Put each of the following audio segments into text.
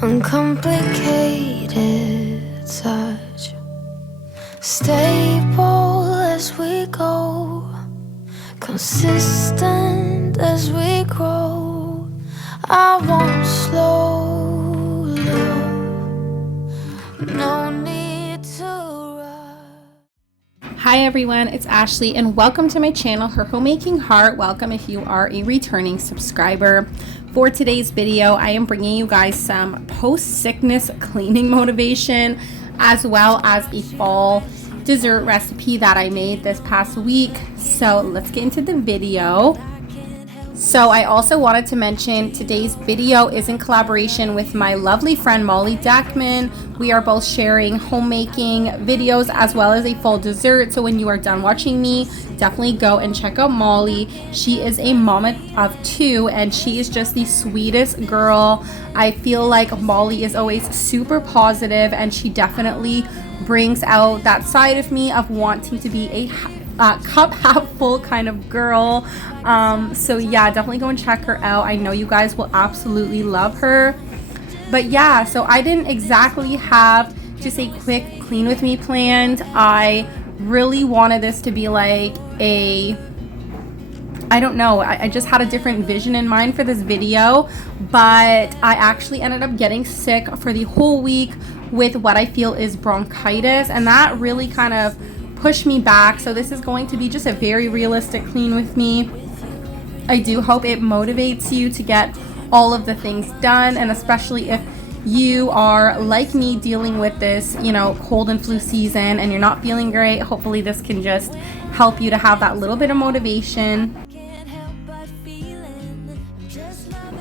uncomplicated touch, stable as we go, consistent as we grow. I won't slow, love, no need to rush. Hi everyone, it's Ashley and welcome to my channel, Her Homemaking Heart. Welcome if you are a returning subscriber. For today's video, I am bringing you guys some post-sickness cleaning motivation as well as a fall dessert recipe that I made this past week. So let's get into the video. So I also wanted to mention today's video is in collaboration with my lovely friend Molly Deckman. We are both sharing homemaking videos as well as a full dessert. So when you are done watching me, definitely go and check out Molly. She is a mama of two and she is just the sweetest girl. I feel like Molly is always super positive and she definitely brings out that side of me of wanting to be a cup half full kind of girl. So yeah, definitely go and check her out. I know you guys will absolutely love her. But yeah, so I didn't exactly have just a quick clean with me planned. I really wanted this to be like I don't know, I just had a different vision in mind for this video, but I actually ended up getting sick for the whole week with what I feel is bronchitis, and that really kind of pushed me back. So this is going to be just a very realistic clean with me. I do hope it motivates you to get all of the things done, and especially if you are like me dealing with this, you know, cold and flu season and you're not feeling great, hopefully this can just help you to have that little bit of motivation.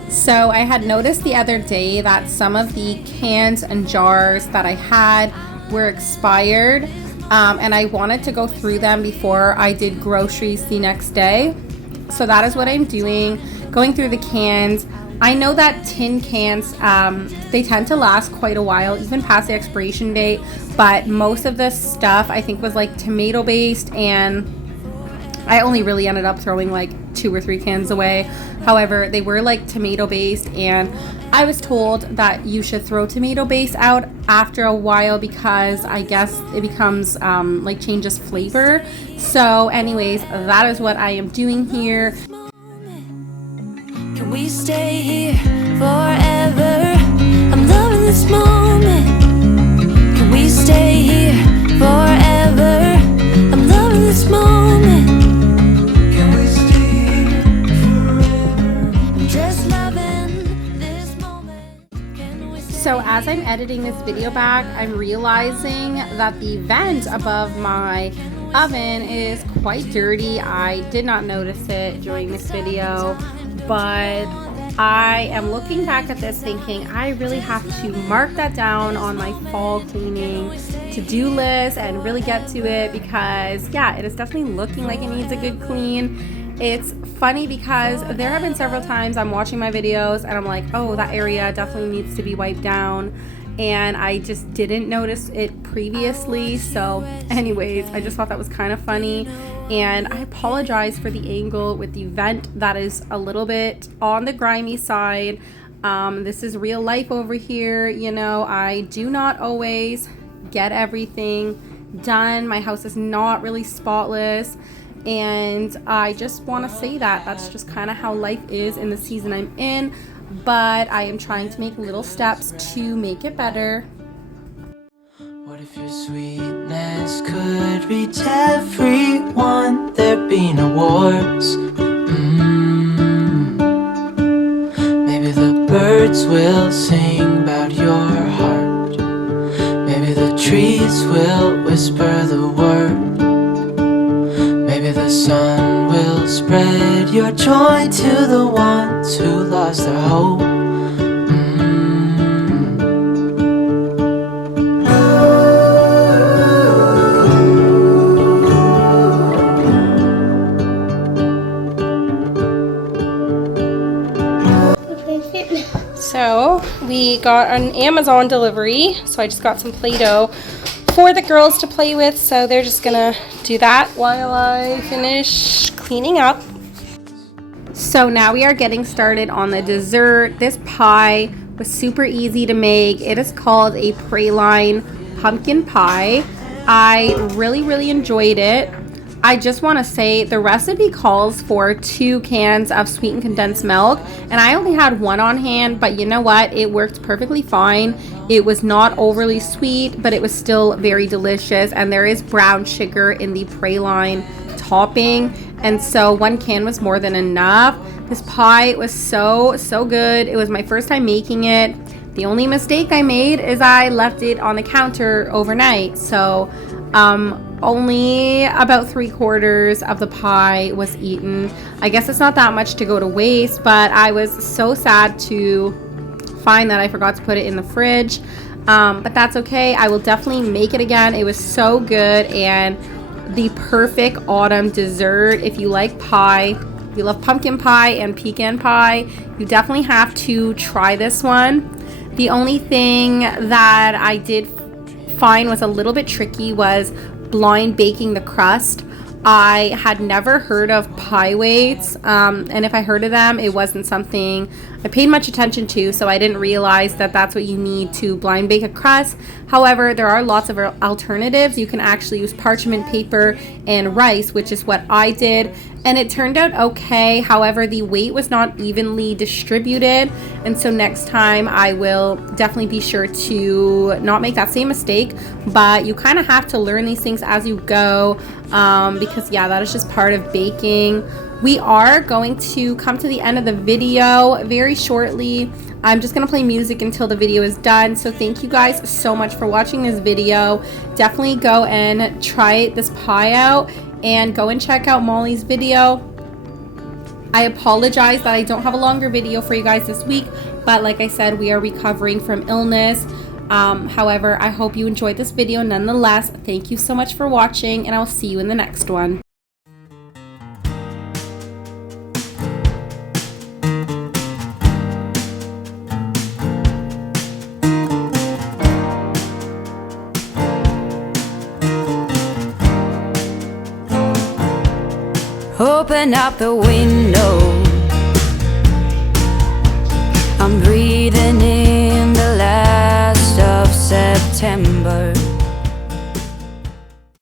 So I had noticed the other day that some of the cans and jars that I had were expired, and I wanted to go through them before I did groceries the next day. So that is what I'm doing, going through the cans. I know that tin cans, they tend to last quite a while, even past the expiration date, but most of this stuff I think was like tomato based, and I only really ended up throwing like 2 or 3 cans away. However, they were like tomato based, and I was told that you should throw tomato base out after a while because I guess it becomes like changes flavor. So anyways, that is what I am doing here. Can we stay here forever? I'm loving this moment. Can we stay here forever? I'm loving this moment. Can we stay here forever? I'm just loving this moment. So as I'm editing this video back, I'm realizing that the vent above my oven is quite dirty. I did not notice it during this video, but I am looking back at this thinking I really have to mark that down on my fall cleaning to-do list and really get to it, because yeah, it is definitely looking like it needs a good clean. It's funny because there have been several times I'm watching my videos and I'm like, oh, that area definitely needs to be wiped down, and I just didn't notice it previously. So anyways, I just thought that was kind of funny, and I apologize for the angle with the vent that is a little bit on the grimy side. This is real life over here, you know. I do not always get everything done. My house is not really spotless, and I just want to say that that's just kind of how life is in the season I'm in, but I am trying to make little steps to make it better. What if your sweetness could reach everyone? There'd be no wars. Maybe the birds will sing about your heart. Maybe the trees will whisper the word. Maybe the sun will spread your joy to the ones who lost their hope. So we got an Amazon delivery, so I just got some Play-Doh for the girls to play with, so they're just gonna do that while I finish cleaning up. So now we are getting started on the dessert. This pie was super easy to make. It is called a praline pumpkin pie. I really enjoyed it. I just want to say the recipe calls for 2 cans of sweetened condensed milk, and I only had 1 on hand, but you know what? It worked perfectly fine. It was not overly sweet, but it was still very delicious, and there is brown sugar in the praline topping, and so 1 can was more than enough. This pie was so good. It was my first time making it. The only mistake I made is I left it on the counter overnight, so only about 3/4 of the pie was eaten. I guess it's not that much to go to waste, but I was so sad to find that I forgot to put it in the fridge. But that's okay. I will definitely make it again. It was so good and the perfect autumn dessert. If you like pie, if you love pumpkin pie and pecan pie, you definitely have to try this one. The only thing that I did find was a little bit tricky was blind baking the crust. I had never heard of pie weights, and if I heard of them, it wasn't something I paid much attention to, so I didn't realize that that's what you need to blind bake a crust. However, there are lots of alternatives. You can actually use parchment paper and rice, which is what I did, and it turned out okay. However, the weight was not evenly distributed, and so next time I will definitely be sure to not make that same mistake. But you kind of have to learn these things as you go, because yeah, that is just part of baking. We are going to come to the end of the video very shortly. I'm just gonna play music until the video is done. So thank you guys so much for watching this video. Definitely go and try this pie out and go and check out Molly's video. I apologize that I don't have a longer video for you guys this week, but like I said, we are recovering from illness. However, I hope you enjoyed this video nonetheless. Thank you so much for watching, and I'll see you in the next one. Open up the window, I'm breathing in the last of September.